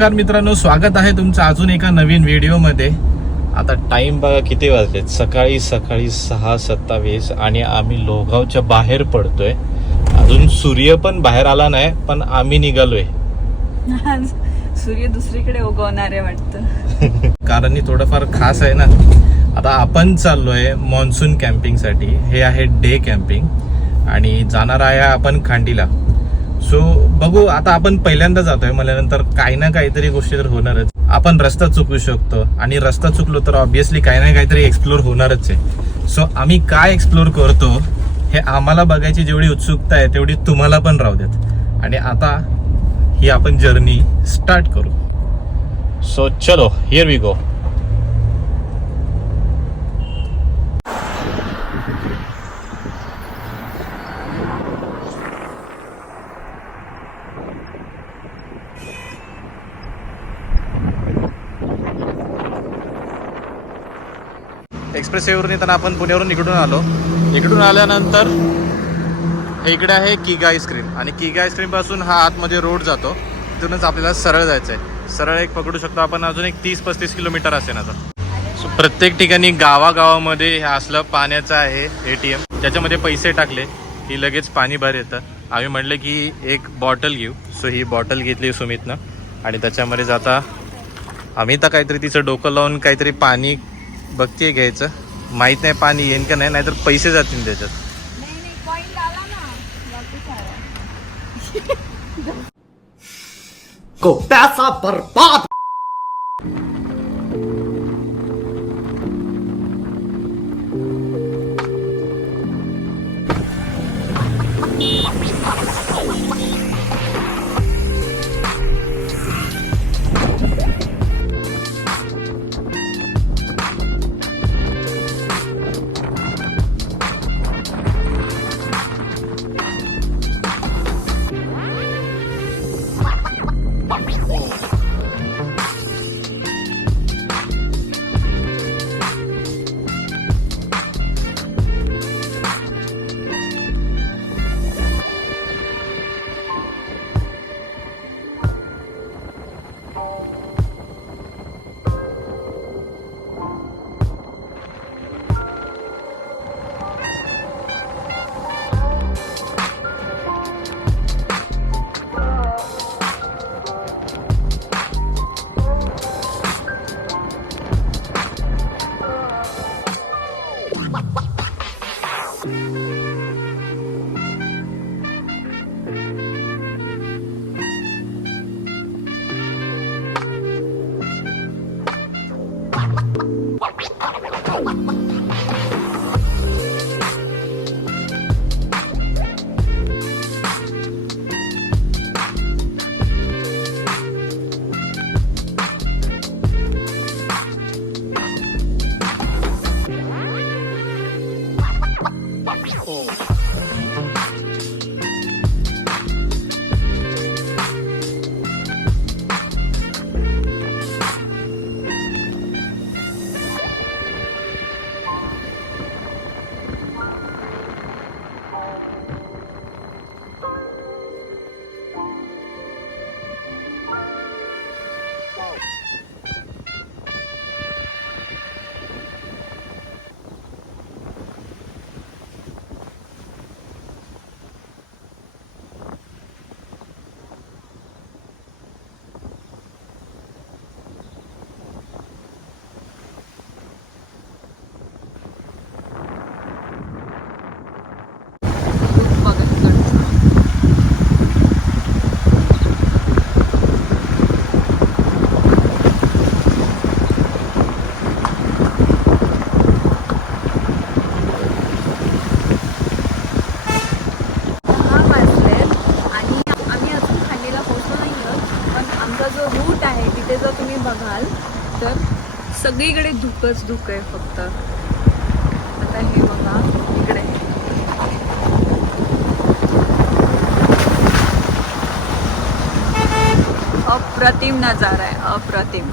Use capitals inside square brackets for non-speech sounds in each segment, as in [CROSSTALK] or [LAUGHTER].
नमस्कार मित्रांनो स्वागत आहे तुमचं अजून एका नवीन व्हिडिओमध्ये. आता टाइम बघा किती वाजलेत. सकाळी सकाळी सहा सत्तावीस आणि आम्ही लोहगावच्या बाहेर पडतोय. अजून सूर्य पण बाहेर आला नाही पण आम्ही निघालोय. सूर्य दुसरीकडे उगवणार आहे वाटतं. [LAUGHS] कारण हे थोडंफार खास आहे ना. आता आपण चाललोय मान्सून कॅम्पिंगसाठी हे आहे डे कॅम्पिंग आणि जाणार आहे आपण खांडीला. सो बघू आता आपण पहिल्यांदा जातोय म्हणल्यानंतर काही ना काहीतरी गोष्टी तर होणारच. आपण रस्ता चुकू शकतो आणि रस्ता चुकलो तर ऑब्विसली काही ना काहीतरी एक्सप्लोर होणारच आहे. सो आम्ही काय एक्सप्लोर करतो हे आम्हाला बघायची जेवढी उत्सुकता आहे तेवढी तुम्हाला पण राहू देत. आणि आता ही आपण जर्नी स्टार्ट करू. सो चलो हिअर वी गो एक्सप्रेसवेवरून येताना आपण पुण्यावरून इकडून आलो. इकडून आल्यानंतर इकडे आहे किगा आईस्क्रीम. आणि किगा आईस्क्रीमपासून हा आतमध्ये रोड जातो. तिथूनच आपल्याला सरळ जायचं आहे सरळ एक पकडू शकतो आपण अजून एक तीस पस्तीस किलोमीटर असेल आता. सो प्रत्येक ठिकाणी गावागावामध्ये हे असलं पाण्याचं आहे ए टी एम ज्याच्यामध्ये पैसे टाकले की लगेच पाणी भर येतं. आम्ही म्हटलं की एक बॉटल घेऊ. सो ही बॉटल घेतली सुमितनं. आणि त्याच्यामध्ये जाता आम्ही तर काहीतरी तिचं डोकं लावून काहीतरी पाणी बघते घ्यायचं. माहीत नाही पाणी येईन का नाही नाहीतर पैसे जातील त्याच्यात. नाही नाही पॉइंट आला ना. को पैसा बर्बाद! What? सगळीकडे धुकच धुक आहे फक्त. आता हे बघा इकडे. अप्रतिम नजारा आहे अप्रतिम.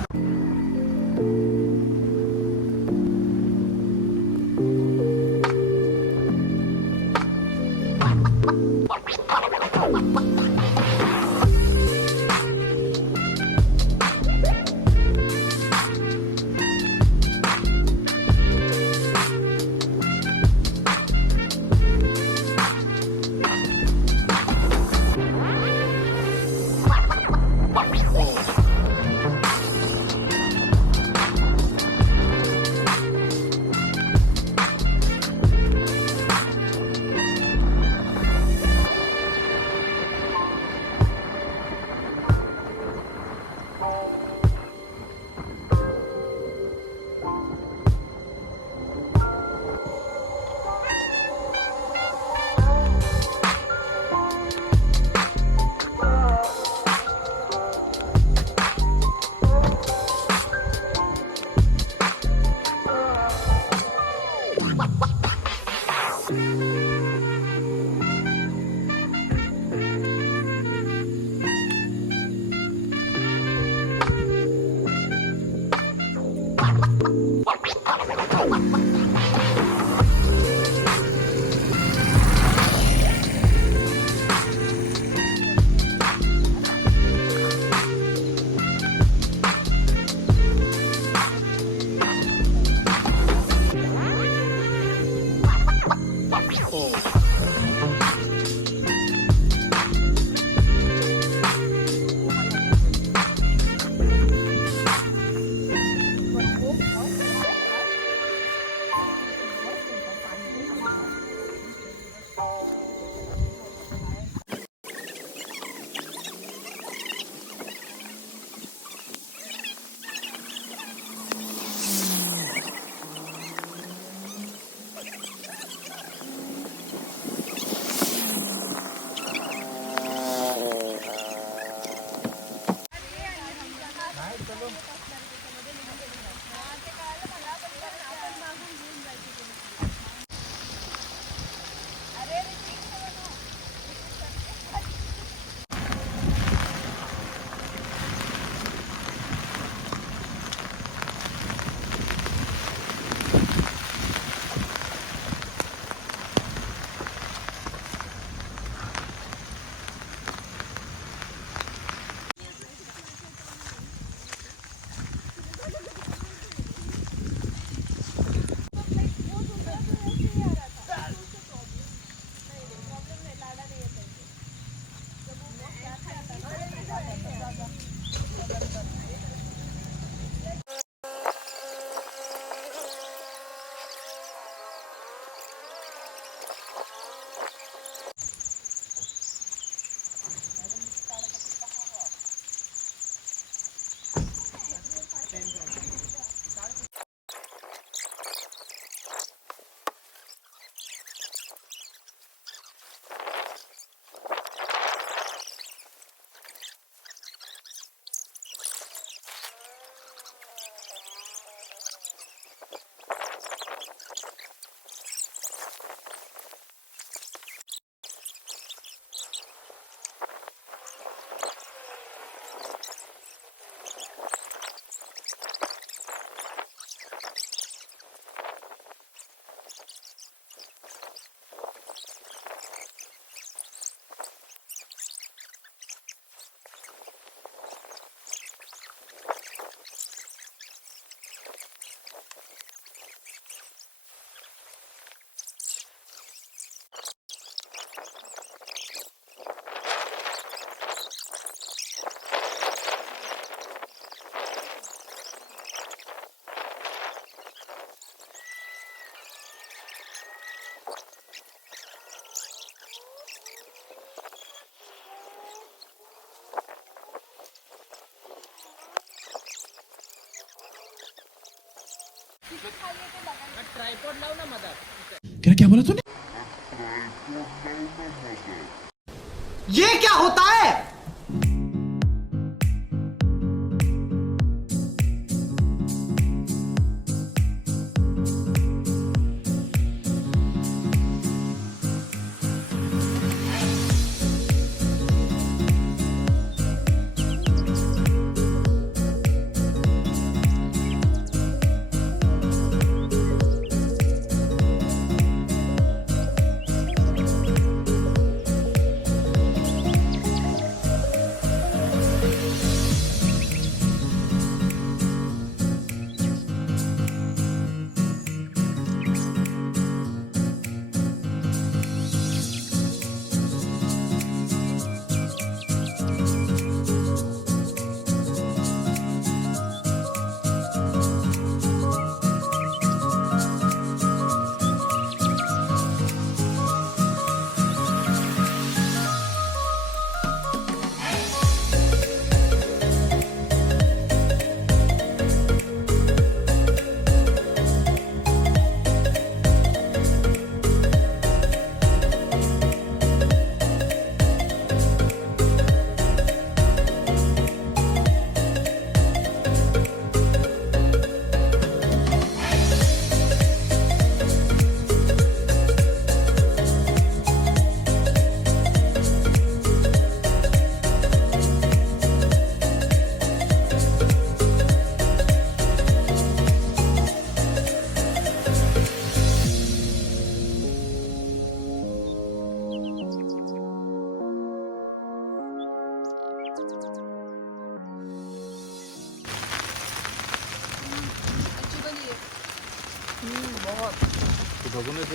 क्या बोला तूने ये क्या होता है?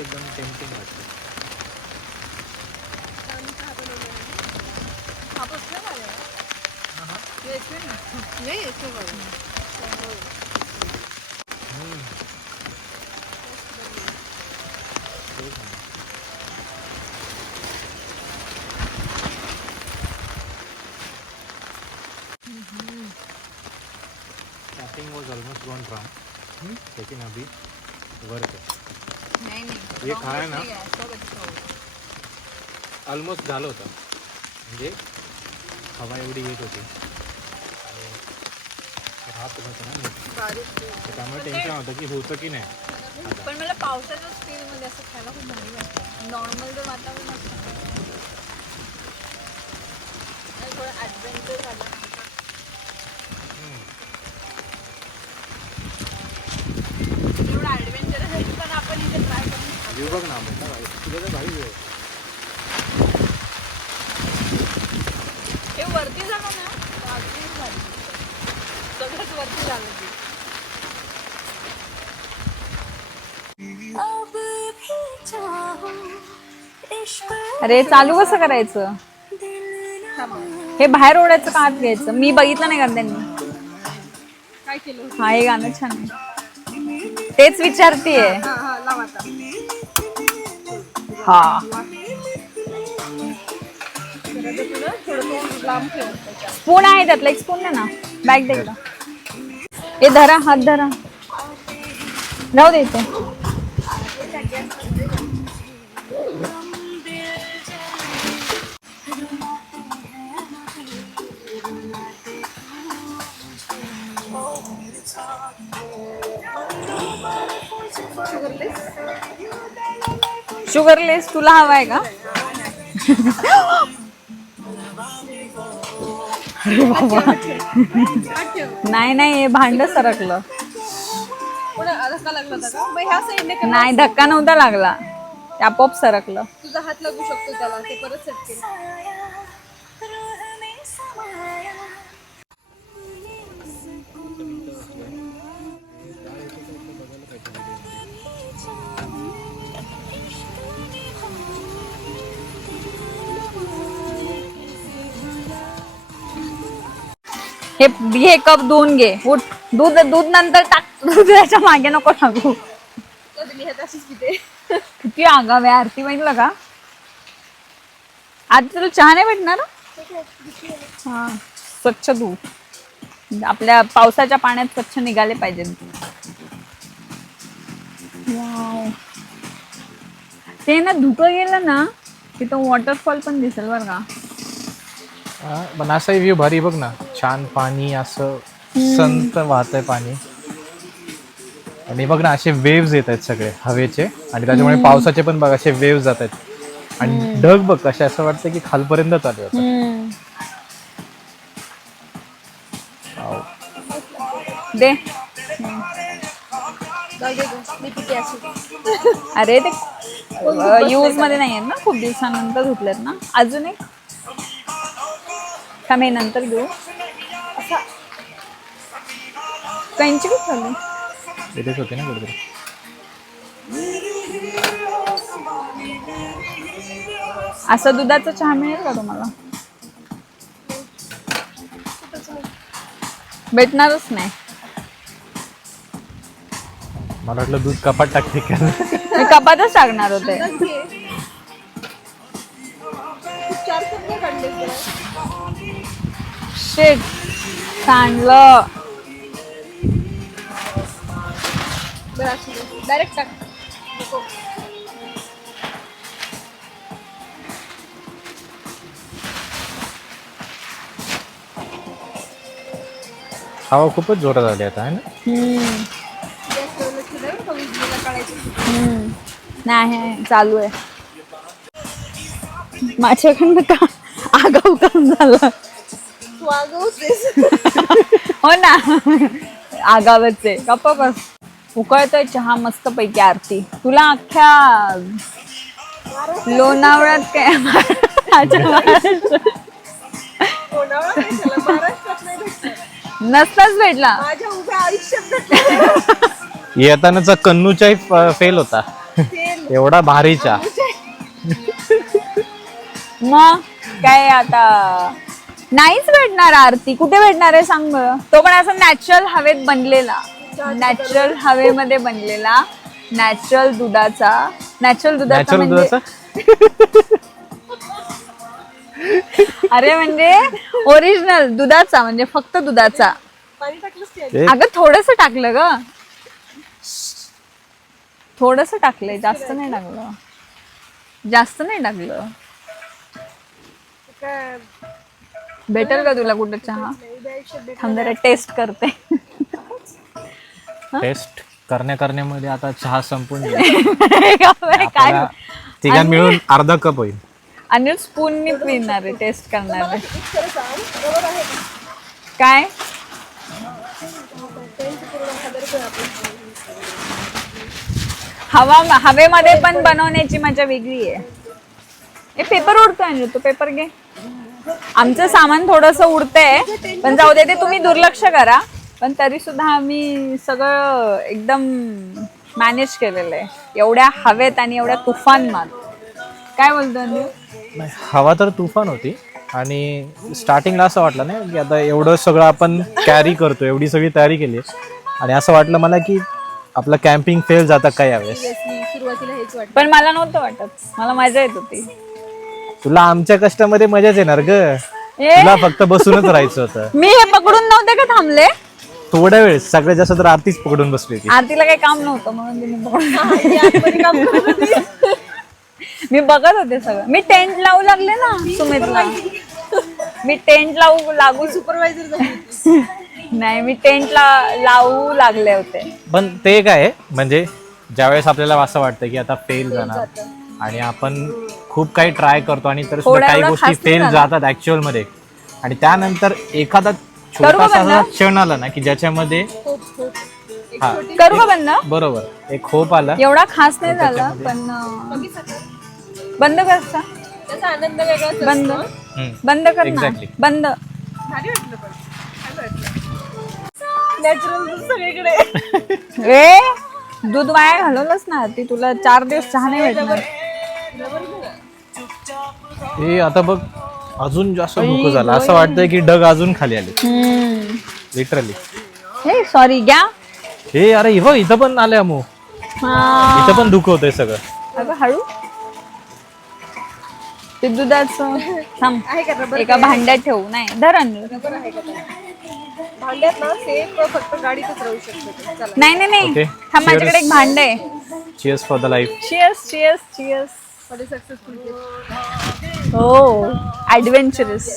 एकदम हे खाय ना. ऑलमोस्ट झालं होतं. म्हणजे हवा एवढी येत होती. राहत ना त्यामुळे टेन्शन होतं. की होतं की नाही. पण मला पावसाच्या स्पीडमध्ये असं खायला खूप भारी वाटतं. नॉर्मल जर वातावरण असतं. थोडं ॲडव्हेंचर झालं. एवढं ॲडव्हेंचर पण आपण इथे व्ह्यू बघ ना भाई. तुला तर भाई व्ह्यू हे वरती झालं ना तर अजून भारी सगळंच वरती झालं ते अरे चालू कसं करायचं? हे बाहेर ओढायचं का आत घ्यायचं? मी बघितलं नाही का त्यांनी. काय केलं हा हे गाणं छान आहे. तेच विचारतीये. त्याच्या स्पून आहे त्यातला एक स्पून आहे ना. बॅग दे. हे धरा हात धरा. राहू दे शुगरलेस तुला हवा आहे का नाही नाही हे भांड सरकलं. नाही धक्का नव्हता लागला. आपोआप सरकलं. तुझा हात लागू शकतो त्याला ते परत हे हे कप धुवून घे. उठ. दूध दूध नंतर टाक. [LAUGHS] दूध त्याच्यामागे नको टाकू. किती आगाव आहे आरती बघितलं का? आज तुला चहा नाही भेटणार? हा. स्वच्छ दूध आपल्या पावसाच्या पाण्यात स्वच्छ निघाले पाहिजे. ते ना धुकं गेलं ना तिथं वॉटरफॉल पण दिसेल बरं का. पण असाही व्ह्यू भारी बघ ना. छान पाणी असं संत वाहत आहे पाणी. आणि बघ ना असे वेव्स येत आहेत सगळे हवेचे. आणि त्याच्यामुळे पावसाचे पण बघ असे वेव्स जात आहेत. आणि ढग बघ कसे असं वाटतं की खालपर्यंत चालू होतं. दे. अरे ते यूजमध्ये नाही आहेत ना खूप दिवसानंतर धुतलेत ना. अजून एक. का मी नंतर घेऊ. कंची कुठं इथेच होते ना कुठेतरी. असं दुधाचा चहा मिळेल का तुम्हाला? भेटणारच नाही. मला वाटलं दूध कपाट टाकते का? मी कपातच टाकणार होते. शेट सांडलं बरं डायरेक्ट टाक. हवा खूपच जोरात आली आता आहे ना. नाही चालू आहे. माझ्याकडनं का आगाऊ काम झालं? तू हो ना. आगावच आहे. गप्पा बस. उकळतोय चहा मस्त पैकी आरती. तुला अख्ख्या लोणावळ्यात काय. नसताच भेटला. येतानाचा कन्नूचाही फेल होता. एवढा भारी चहा. मग? काय आता? नाहीच भेटणार आरती. कुठे भेटणार आहे सांग बरं? तो पण असं नॅचरल हवेत बनलेला. नॅचरल हवेमध्ये बनलेला नॅचरल दुधाचा नॅचरल दुधाचा नॅचरल म्हणजे दुधाचा? [LAUGHS] अरे म्हणजे ओरिजिनल दुधाचा म्हणजे फक्त दुधाचा. पाणी अगं थोडस टाकलं ग. थोडस टाकलंय जास्त नाही टाकलं. जास्त नाही टाकलं. काय? भेटेल का तुला कुठं चहा? उद्या थांब जरा टेस्ट करते. टेस्ट करण्या करण्यामध्ये आता चहा संपून गेला. [LAUGHS] काय तिघां मिळून अर्धा कप होईल. आणि स्पूननी पिणार आहे टेस्ट करणार आहे? काय? हवा हवेमध्ये पण बनवण्याची मजा वेगळी आहे. हे पेपर उडतोय आणि तो पेपर घे. आमचं सामान थोडस उडतंय पण जाऊ दे ते तुम्ही दुर्लक्ष करा. पण तरी सुद्धा आम्ही सगळं एकदम मॅनेज केलेलं आहे. एवढ्या हवेत आणि एवढ्या तुफान काय बोलतो? नाही, हवा तर तुफान होती. आणि स्टार्टिंगला असं वाटलं नाही की आता एवढं सगळं आपण कॅरी करतो एवढी सगळी तयारी केली आणि असं वाटलं मला की आपलं कॅम्पिंग फेल जातं काय यावेळेस? Seriously, सुरुवातीला हेच वाटतं पण मला नव्हतं वाटत. मला मजा येत होती. तुला आमच्या कष्टामध्ये मजाच येणार ग. ए! तुला फक्त बसूनच राहायचं होतं. मी हे पकडून नव्हते का थांबले? थोड्या वेळ सगळ्यात जास्त तर आरतीच पकडून बसली होती. आरतीला काही काम नव्हतं म्हणून मी बघत होते सगळं. मी टेंट लावू लागले ना सुमितला. मी टेंट लावू लागू सुपरवायझर नाही मी टेंट ला लावू लागले होते. पण ते काय आहे, म्हणजे ज्यावेळेस आपल्याला असं वाटतं की आता फेल जाणार आणि आपण खूप काही ट्राय करतो आणि तर सुद्धा काही एवढा गोष्टी खास नाही फेल झाला. जातात ऍक्च्युअलमध्ये. आणि त्यानंतर एखादा करू का छोटासा बंद? क्षण आला ना की ज्याच्यामध्ये हा करू का बंद बरोबर एक होप आला. एवढा खास नाही झाला पण अं, बंद कर सा. त्याचा आनंद वेगळाच बंद. हम्म. बंद कर ना. Exactly. बंद. नॅचरल सगळीकडे. [LAUGHS] ए दूध वाया घालवलंच ना ती तुला चार दिवस चहा नाही भेटणार. हे आता बघ. अजून जास्त धुकं झालं असं वाटतंय की डग अजून खाली आले. लिटरली हे सॉरी घ्या. हे अरे हे बघ इथं पण आले अमो. हा. इथं पण धुकं होतंय सगळं. अगं हळू. ते दुधाचं थांब. एका भांड्यात ठेवू नाही धर आणू. रबर आहे का त्याला? भांड्यात ना सेफ फक्त गाडीतच राहू शकतो. नाही नाही नाही. Okay. थांब माझ्याकडे. एक भांड आहे. Cheers for the life cheers cheers cheers successful हो ऍडव्हेंचरस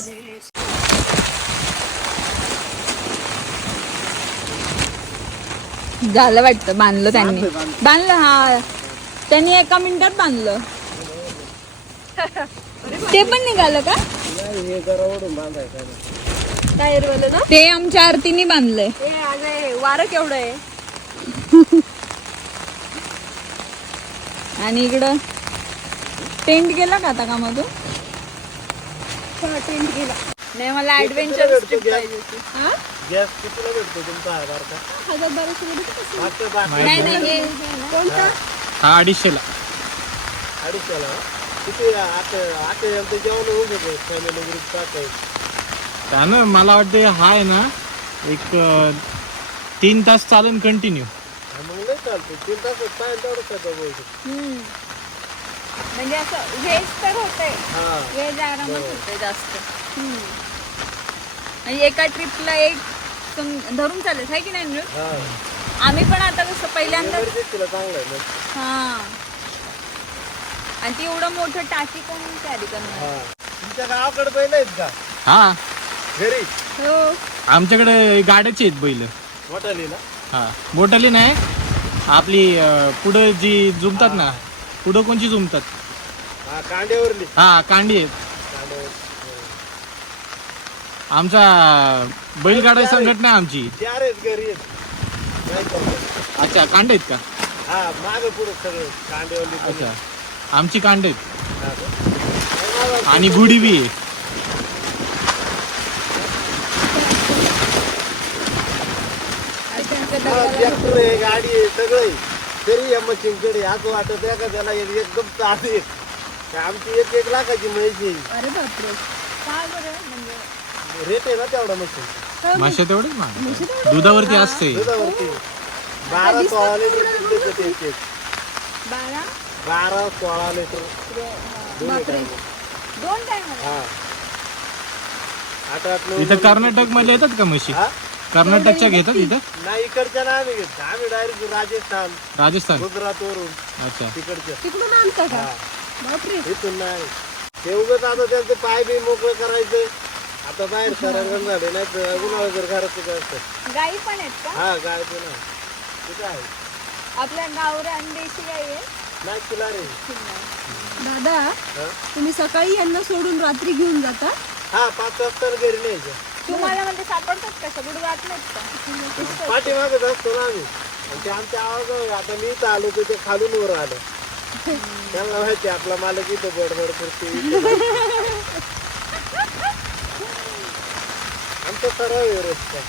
झालं वाटतं बांधलं त्यांनी. बांधलं हा. त्यांनी एका मिनिटात बांधलं. ते पण निघालं का? टायर वालं ना? ते आमच्या आरतीने बांधलंय. ए अगं वारं केवढं आहे. [LAUGHS] आणि इकडं टेंट गेला का आता कामातून? टेंट गेला नाही मला ऍडव्हेंचर पाहिजे होती. हा? हजार बाराशे मध्ये कसं? नाही नाही हे कोणता? हा. अडीचशेला? त्यानं मला वाटते हा आहे ना एक अं, तीन तास चालेल कंटिन्यू हम्म. म्हणजे असं व्हेज तर होतंय. व्हेज आरामात होतंय जास्त. हम्म. म्हणजे एका ट्रिपला एक सम- धरून चालेल आहे की नाही अनुज? आम्ही पण आता कसं पहिल्यांदा हा. आणि ती एवढं मोठं टाकी कोण कॅरी करणार? तुमच्या गावाकडे बैल आहेत का? हा. घरी? हो. आमच्याकडे गाड्याची आहेत बैल. मोठाली ना? हा. मोठाली नाही आपली अं, पुढं जी जुमतात ना पुढं कोणची जुमतात हा कांड्यावरली हा कांडी आहेत आमचा बैलगाडा संघटना आहे आमची. चार आहेत घरी आहेत काय करतात? अच्छा कांडे आहेत का? हा माग पुढे सगळं कांड्यावरली पण अच्छा. आमची कांडे आहेत. हा का? आणि गुढी बी आहे. ट्रॅक्टर आहे गाडी आहे सगळं आहे. तरी या मशीनकडे असं वाटत आहे का त्याला एक- एकदम आहे. का आमची एक एक लाखाची आहे. अरे बापरे. काय बरं म्हणजे? रेट आहे ना तेवढा मशीन मासे तेवढेच महाग. दुधावरती असते. दुधावरती. बारा सोळा लिटर दूध देतं ते एक एक. बारा? बारा सोळा लिटर. बापरे. दोन टाइम हा. आठ आठ नऊ इथं कर्नाटकमध्ये येतात का म्हशी? हा? कर्नाटकच्या घेतात इथं? नाही इकडच्या ना आम्ही घेत. आम्ही डायरेक्ट राजस्थान. राजस्थान. गुजरात वरून अच्छा. तिकडच्या तिकडून आणता का? हा. बापरे. इथून नाही. ते उगत आता त्यांचे पाय बी मोकळे करायचे. आता बाहेर सरांगण झाले नाही तर उन्हाळा जर घरात असतं गाई पण आहेत का? हा गाय पण आहे कुठं आहे? आपल्या गावरान देशी गाई आहे. नाही तुला रे दादा हा? तुम्ही सकाळी यांना सोडून रात्री घेऊन जाता? हा पाच वाजता घरी न्यायचं. तुम्हाला म्हणजे सापडतात का? सगळं जात नाहीत का? पाठीमागत असतो ना आम्ही. आणि ते आमच्या आवाज आता मी इथं आलो तर ते खालून वर आलं. त्यांना माहिती आहे, आपला मालक इथं बडबड करते. आमचं सर्व व्यवस्था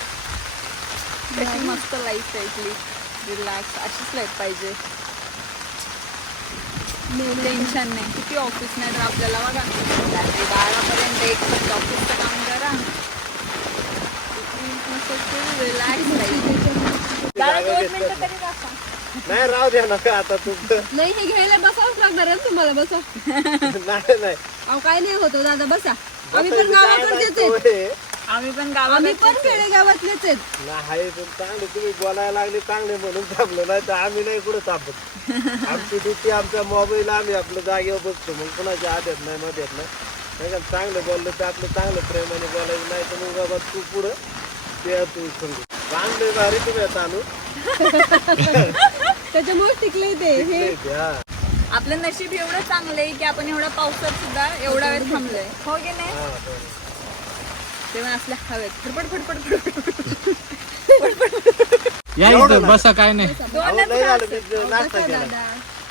कशी मस्त लाईफ आहे इथली रिलॅक्स अशीच लाईफ पाहिजे. टेन्शन नाही. किती ऑफिस नाही तर आपल्याला बघा. रात्री बारापर्यंत एक पर्यंत ऑफिसचं काम करा. [LAUGHS] रिलॅक्स दादा दोन मिनिटं तरी दाखवा. नाही राहू द्या नका आता तुमचं नाही हे घ्यायला बसावंच लागणार आहे ना तुम्हाला बसा. नाही नाही. अहो काय नाही होतो दादा बसा. आम्ही पण गावाकडचेच. आम्ही पण आम्ही पण गावाकडचे खेडे गावातलेच आहेत. नाही पण चांगले तुम्ही बोलायला लागले चांगले म्हणून थांबलो नाही तर आम्ही नाही कुठं थांबत. [LAUGHS] आमची ड्युटी आमच्या मोबाईल आम्ही आपलं जागेवर बसतो मग कुणाच्या आद्यात नाही मध्यात नाही. नाही का चांगलं बोललं तर आपलं चांगलं प्रेमाने बोलायचं नाही तर मग बाबा तू पुढं ते तू समजू चांगले भारी तुम्ही आता आणू त्याच्यामुळे टिकले ते हे. हा आपलं नशीब एवढं चांगलं आहे की आपण एवढ्या पावसात सुद्धा एवढा वेळ थांबलोय. हो की नाही? हा बरं. तेव्हा असल्या हवेत. फडफड फडफड फडफड. या इथं बसा काय नाही. अहो, लय झालं मी नाश्ता केला.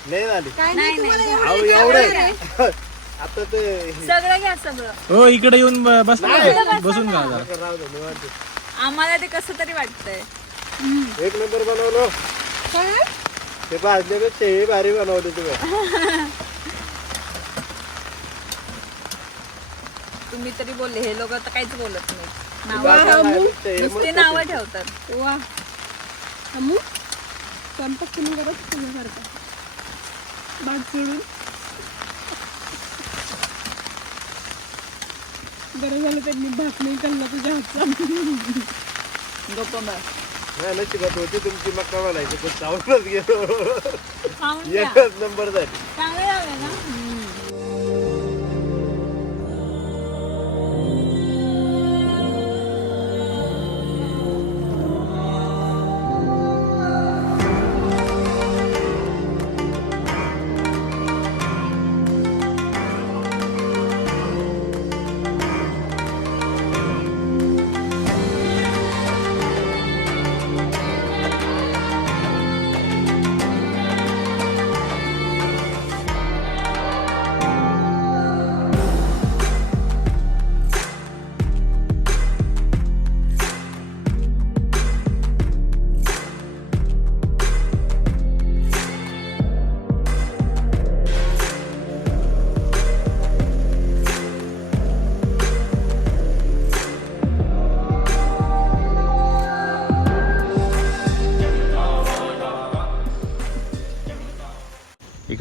लय झाली. काय नाही, नाही तुम्हाला अहो एवढं एवढं आहे. [LAUGHS] आता ते सगळं घ्या सगळं. हो इकडे येऊन ब- बसला का? बसून का जरा. नका राहू दे निवांत. आम्हाला ते कसं तरी वाटतंय. एक नंबर बनवलो. काय? ते भाजल्यापेक्षा हे भारी बनवले तुम्ही. [LAUGHS] तुम्ही तरी बोलले हे लोक तर काहीच बोलत नाही नाव नुसते नावं ठेवतात. वा. अमू स्वयंपाक तुम्ही करत तुझ्यासारखं भात सोडून बरं झालं त्यांनी भात नाही खाल्ला तुझ्या हातचा. गप्प बस नाही नशिबात होती तुमची मक्का पण गेलो. घ्या. एकच नंबर झाली.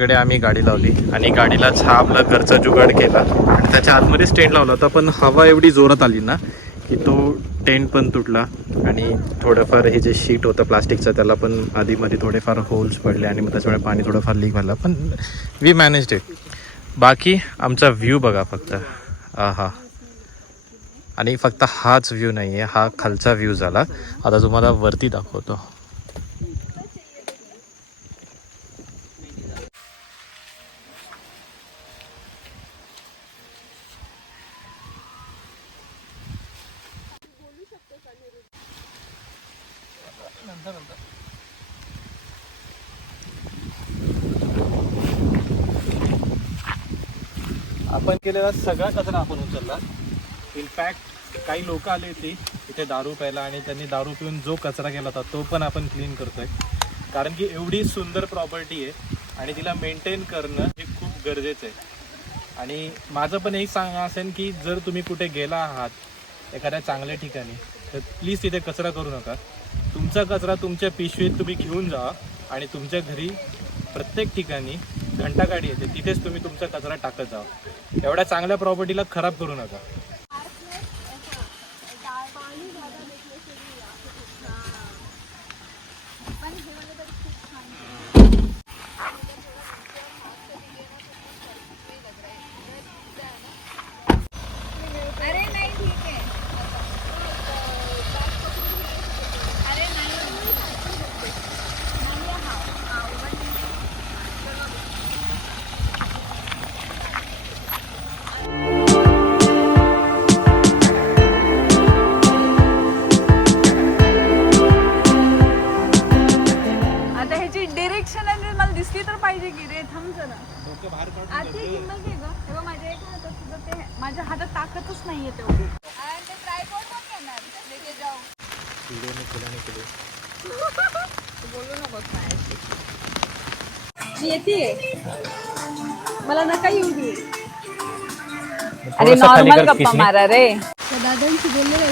इकडे आम्ही गाडी लावली आणि गाडीलाच हा आपला घरचा जुगाड केला. आणि त्याच्या आतमध्येच टेंट लावला होता पण हवा एवढी जोरात आली ना की तो टेंट पण तुटला. आणि थोडंफार हे जे शीट होतं प्लास्टिकचं त्याला पण आधीमध्ये थोडेफार होल्स पडले आणि मग त्याच्यामुळे पाणी थोडंफार लीक झालं. पण वी मॅनेज इट बाकी आमचा व्ह्यू बघा फक्त. हा आणि फक्त हाच व्ह्यू नाही आहे हा खालचा व्ह्यू झाला. आता तुम्हाला वरती दाखवतो. आपण केलेला सगळा कचरा आपण उचलला. इनफॅक्ट काही लोक आले होते इथे दारू प्यायला आणि त्यांनी दारू पिऊन जो कचरा केला होता तो पण आपण क्लीन करतोय. कारण की एवढी सुंदर प्रॉपर्टी आहे आणि तिला मेंटेन करणं हे खूप गरजेचं आहे. आणि माझं पण एक सांग असेल की जर तुम्ही कुठे गेला आहात एखाद्या चांगल्या ठिकाणी तर प्लीज तिथे कचरा करू नका. तुमचा कचरा तुमच्या पिशवीत तुम्ही घेऊन जा आणि तुमच्या घरी प्रत्येक ठिकाणी घंटागाडी येते. तिथेच तुम्ही तुमचा कचरा टाकत जा. एवढ्या चांगल्या प्रॉपर्टीला खराब करू नका. नॉर्मल गप्पा मारा रे. दादांशी बोललेलं